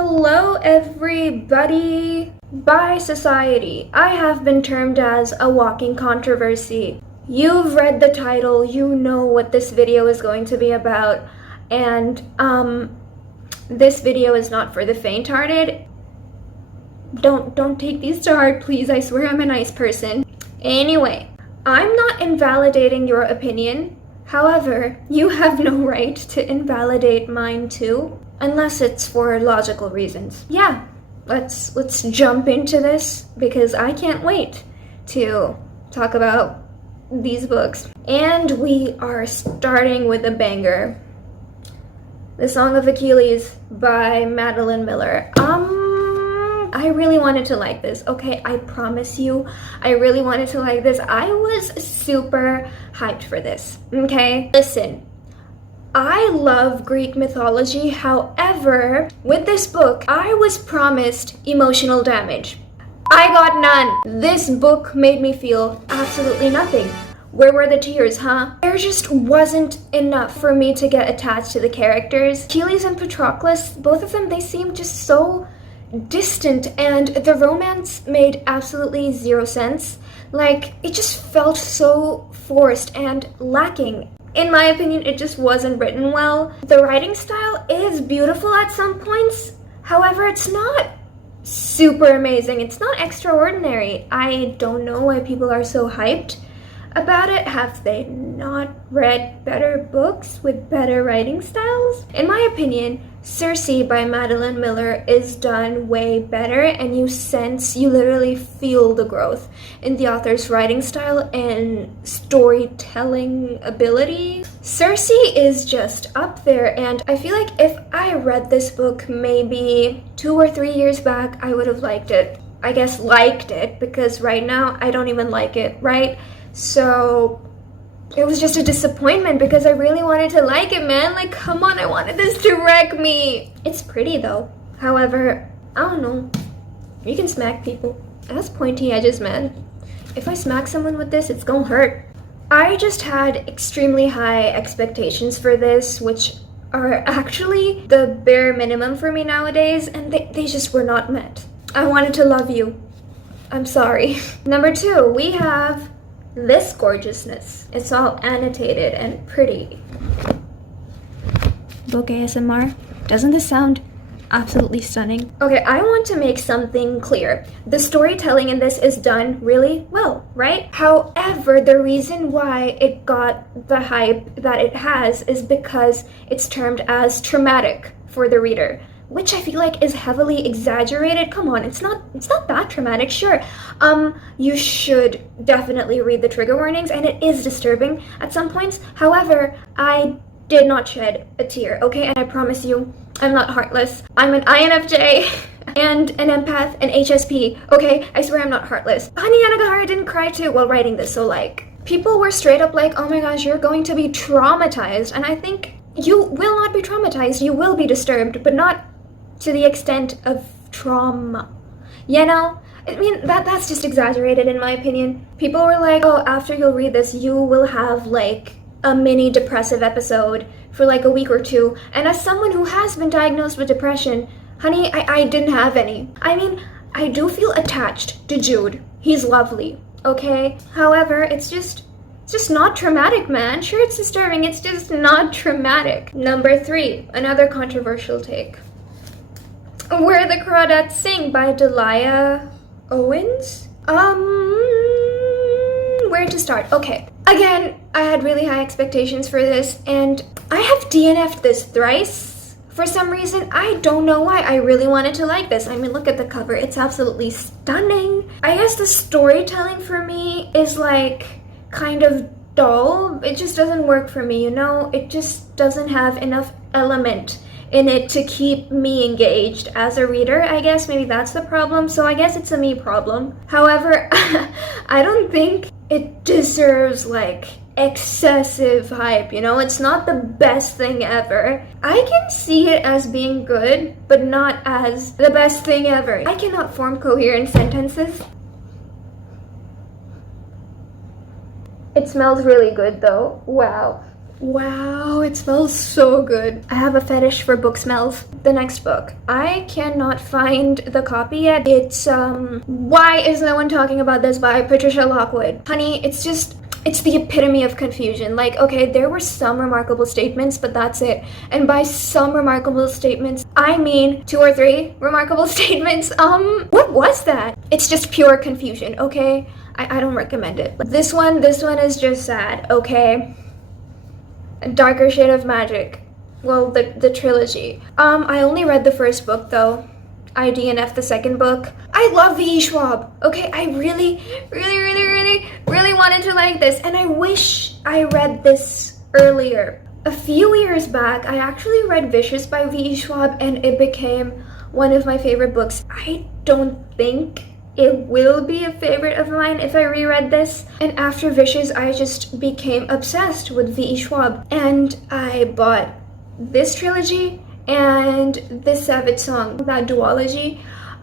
Hello everybody! By society, I have been termed as a walking controversy. You've read the title, you know what this video is going to be about, and this video is not for the faint-hearted. Don't take these to heart, please. I swear I'm a nice person. Anyway, I'm not invalidating your opinion. However, you have no right to invalidate mine too, unless it's for logical reasons. Yeah, let's jump into this because I can't wait to talk about these books. And we are starting with a banger. The Song of Achilles by Madeline Miller. I really wanted to like this, okay? I promise you, I really wanted to like this. I was super hyped for this, okay? Listen, I love Greek mythology. However, with this book, I was promised emotional damage. I got none. This book made me feel absolutely nothing. Where were the tears, huh? There just wasn't enough for me to get attached to the characters. Achilles and Patroclus, both of them, they seemed just so distant, and the romance made absolutely zero sense. Like, it just felt so forced and lacking. In my opinion, it just wasn't written well. The writing style is beautiful at some points. However, it's not super amazing. It's not extraordinary. I don't know why people are so hyped about it. Have they not read better books with better writing styles? In my opinion, Circe by Madeline Miller is done way better, and you literally feel the growth in the author's writing style and storytelling ability. Circe is just up there, and I feel like if I read this book maybe 2 or 3 years back, I would have liked it. I guess liked it, because right now I don't even like it, right? So it was just a disappointment because I really wanted to like it, man. Like, come on, I wanted this to wreck me. It's pretty though. However, I don't know. You can smack people. It has pointy edges, man. If I smack someone with this, it's gonna hurt. I just had extremely high expectations for this, which are actually the bare minimum for me nowadays, and they just were not met. I wanted to love you. I'm sorry. Number 2, we have this gorgeousness. It's all annotated and pretty. Book ASMR. Doesn't this sound absolutely stunning? Okay, I want to make something clear. The storytelling in this is done really well, right? However, the reason why it got the hype that it has is because it's termed as traumatic for the reader, which I feel like is heavily exaggerated. Come on, it's not that traumatic. Sure, you should definitely read the trigger warnings, and it is disturbing at some points. However, I did not shed a tear, okay? And I promise you, I'm not heartless. I'm an INFJ and an empath and HSP, okay? I swear I'm not heartless. Honey Anagahara didn't cry too while writing this, so like, people were straight up like, oh my gosh, you're going to be traumatized. And I think you will not be traumatized. You will be disturbed, but not to the extent of trauma. You know? I mean, that's just exaggerated in my opinion. People were like, oh, after you'll read this, you will have like a mini depressive episode for like a week or 2. And as someone who has been diagnosed with depression, honey, I didn't have any. I mean, I do feel attached to Jude. He's lovely, okay? However, it's just not traumatic, man. Sure, it's disturbing. It's just not traumatic. Number 3, another controversial take. Where the Crawdads Sing by Delia Owens? Where to start? Okay. Again, I had really high expectations for this, and I have DNF'd this thrice. For some reason, I don't know why. I really wanted to like this. I mean, look at the cover. It's absolutely stunning. I guess the storytelling for me is like kind of dull. It just doesn't work for me, you know? It just doesn't have enough element in it to keep me engaged as a reader. I guess maybe that's the problem, so I guess it's a me problem. However, I don't think it deserves like excessive hype, you know? It's not the best thing ever. I can see it as being good, but not as the best thing ever. I cannot form coherent sentences. It smells really good though. Wow. Wow, it smells so good. I have a fetish for book smells. The next book. I cannot find the copy yet. It's, Why Is No One Talking About This by Patricia Lockwood. Honey, it's the epitome of confusion. Like, okay, there were some remarkable statements, but that's it. And by some remarkable statements, I mean 2 or 3 remarkable statements. What was that? It's just pure confusion, okay? I don't recommend it. This one is just sad, okay? A Darker Shade of Magic. Well, the trilogy. I only read the first book though. I DNF the second book. I love V.E. Schwab. Okay, I really wanted to like this, and I wish I read this earlier. A few years back, I actually read Vicious by V.E. Schwab, and it became one of my favorite books. I don't think it will be a favorite of mine if I reread this. And after Vicious, I just became obsessed with V.E. Schwab. And I bought this trilogy and this Savage Song, that duology.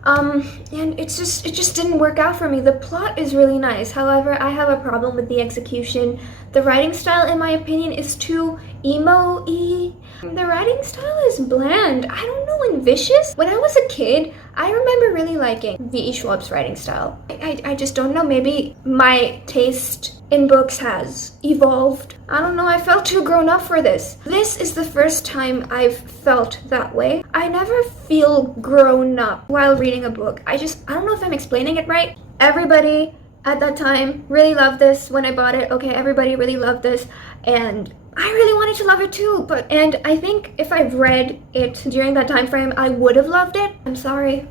And it just didn't work out for me. The plot is really nice. However, I have a problem with the execution. The writing style, in my opinion, is too emo-y. The writing style is bland. I don't know, in Vicious, when I was a kid, I remember really liking V.E. Schwab's writing style. I just don't know, maybe my taste in books has evolved. I don't know, I felt too grown up for this. This is the first time I've felt that way. I never feel grown up while reading a book. I don't know if I'm explaining it right. Everybody at that time really loved this when I bought it. Okay, everybody really loved this, and I really wanted to love it too, and I think if I've read it during that time frame, I would have loved it. I'm sorry.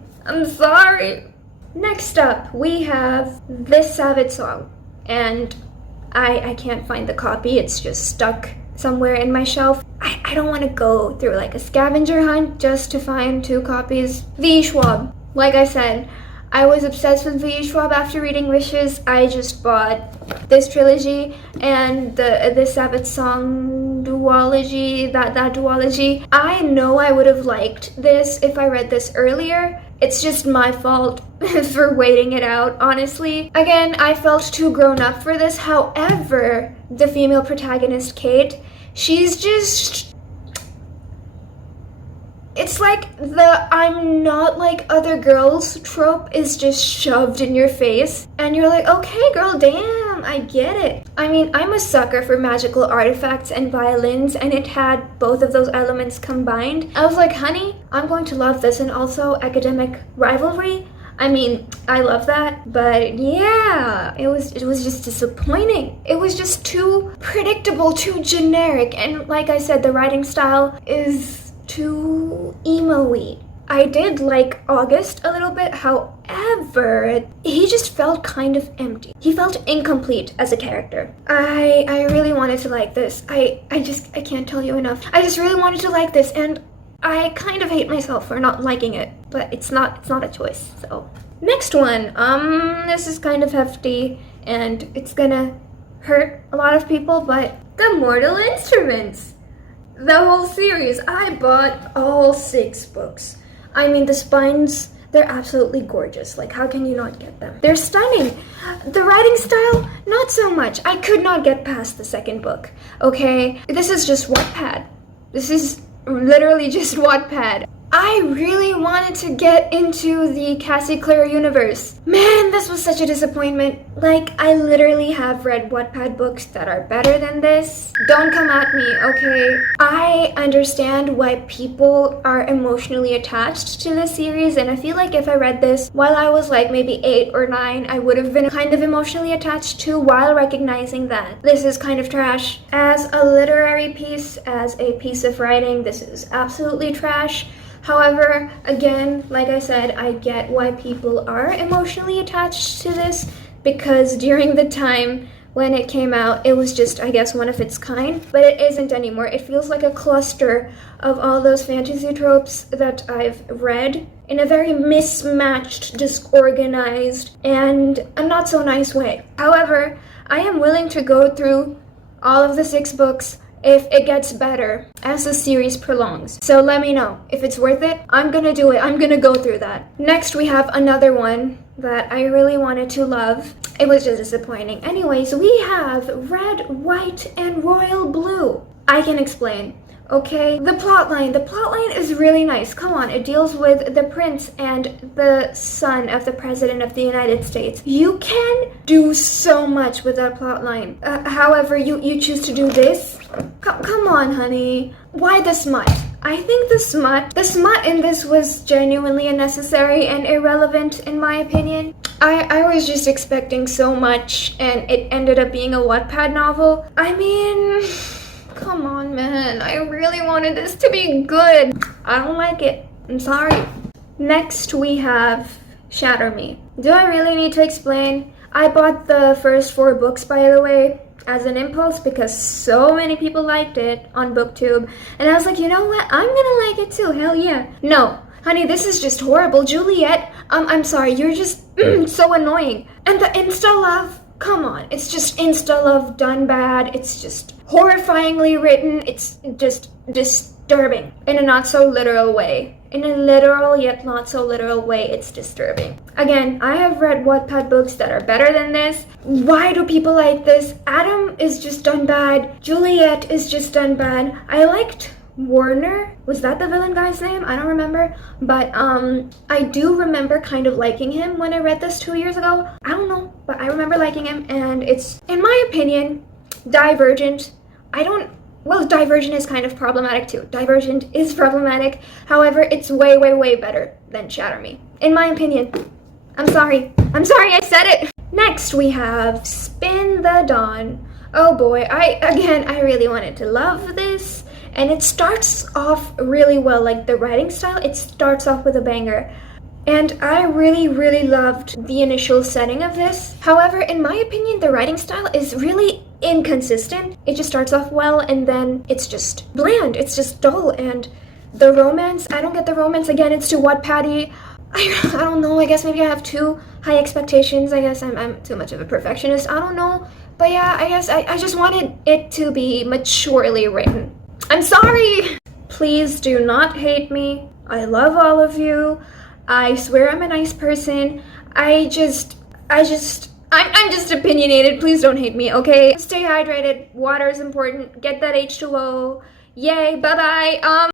Next up, we have this Savage Song, and I can't find the copy. It's just stuck somewhere in my shelf. I don't want to go through like a scavenger hunt just to find 2 copies. V.E. Schwab. Like I said, I was obsessed with V.E. Schwab after reading Wishes. I just bought this trilogy and the Savage Song duology, that duology. I know I would have liked this if I read this earlier. It's just my fault for waiting it out, honestly. Again, I felt too grown up for this. However, the female protagonist, Kate, she's just... It's like the I'm not like other girls trope is just shoved in your face. And you're like, okay, girl, damn, I get it. I mean, I'm a sucker for magical artifacts and violins, and it had both of those elements combined. I was like, honey, I'm going to love this. And also academic rivalry. I mean, I love that, but yeah, it was just disappointing. It was just too predictable, too generic, and like I said, the writing style is too emo-y. I did like August a little bit, however, he just felt kind of empty. He felt incomplete as a character. I really wanted to like this. I can't tell you enough. I just really wanted to like this, and I kind of hate myself for not liking it, but it's not a choice, so. Next one, this is kind of hefty, and it's gonna hurt a lot of people, but The Mortal Instruments. The whole series. I bought all 6 books. I mean, the spines, they're absolutely gorgeous. Like, how can you not get them? They're stunning. The writing style, not so much. I could not get past the second book, okay? This is just Wattpad. This is literally just Wattpad. I really wanted to get into the Cassie Clare universe. Man, this was such a disappointment. Like, I literally have read Wattpad books that are better than this. Don't come at me, okay? I understand why people are emotionally attached to this series, and I feel like if I read this while I was like maybe 8 or 9, I would have been kind of emotionally attached to, while recognizing that this is kind of trash. As a literary piece, as a piece of writing, this is absolutely trash. However, again, like I said, I get why people are emotionally attached to this, because during the time when it came out, it was just, I guess, one of its kind. But it isn't anymore. It feels like a cluster of all those fantasy tropes that I've read in a very mismatched, disorganized, and a not so nice way. However, I am willing to go through all of the 6 books if it gets better as the series prolongs. So let me know. If it's worth it, I'm gonna do it. I'm gonna go through that. Next, we have another one that I really wanted to love. It was just disappointing. Anyways, we have Red, White, and Royal Blue. I can explain. Okay, the plotline is really nice. Come on, it deals with the prince and the son of the president of the United States. You can do so much with that plotline. However, you choose to do this? Come on, honey. Why the smut? I think the smut in this was genuinely unnecessary and irrelevant in my opinion. I was just expecting so much and it ended up being a Wattpad novel. I mean, come on, man. I really wanted this to be good. I don't like it. I'm sorry. Next, we have Shatter Me. Do I really need to explain? I bought the first 4 books, by the way, as an impulse because so many people liked it on BookTube. And I was like, you know what? I'm gonna like it too. Hell yeah. No, honey, this is just horrible. Juliet, I'm sorry. You're just so annoying. And the Insta love. Come on, it's just insta-love done bad. It's just horrifyingly written. It's just disturbing in a not-so-literal way. In a literal yet not-so-literal way, it's disturbing. Again, I have read Wattpad books that are better than this. Why do people like this? Adam is just done bad. Juliet is just done bad. I liked Warner. Was that the villain guy's name? I don't remember. But I do remember kind of liking him when I read this 2 years ago. I don't know, but I remember liking him, and it's, in my opinion, Divergent. Well, Divergent is kind of problematic too. Divergent is problematic. However, it's way, way, way better than Shatter Me. In my opinion. I'm sorry I said it. Next, we have Spin the Dawn. Oh boy, I really wanted to love this. And it starts off really well, like the writing style, it starts off with a banger. And I really, really loved the initial setting of this. However, in my opinion, the writing style is really inconsistent. It just starts off well and then it's just bland, it's just dull. And the romance, I don't get the romance. Again, it's too Wattpad-y. I don't know, I guess maybe I have too high expectations. I guess I'm too much of a perfectionist, I don't know. But yeah, I guess I just wanted it to be maturely written. I'm sorry! Please do not hate me. I love all of you. I swear I'm a nice person. I'm just opinionated. Please don't hate me, okay? Stay hydrated. Water is important. Get that H2O. Yay, bye-bye.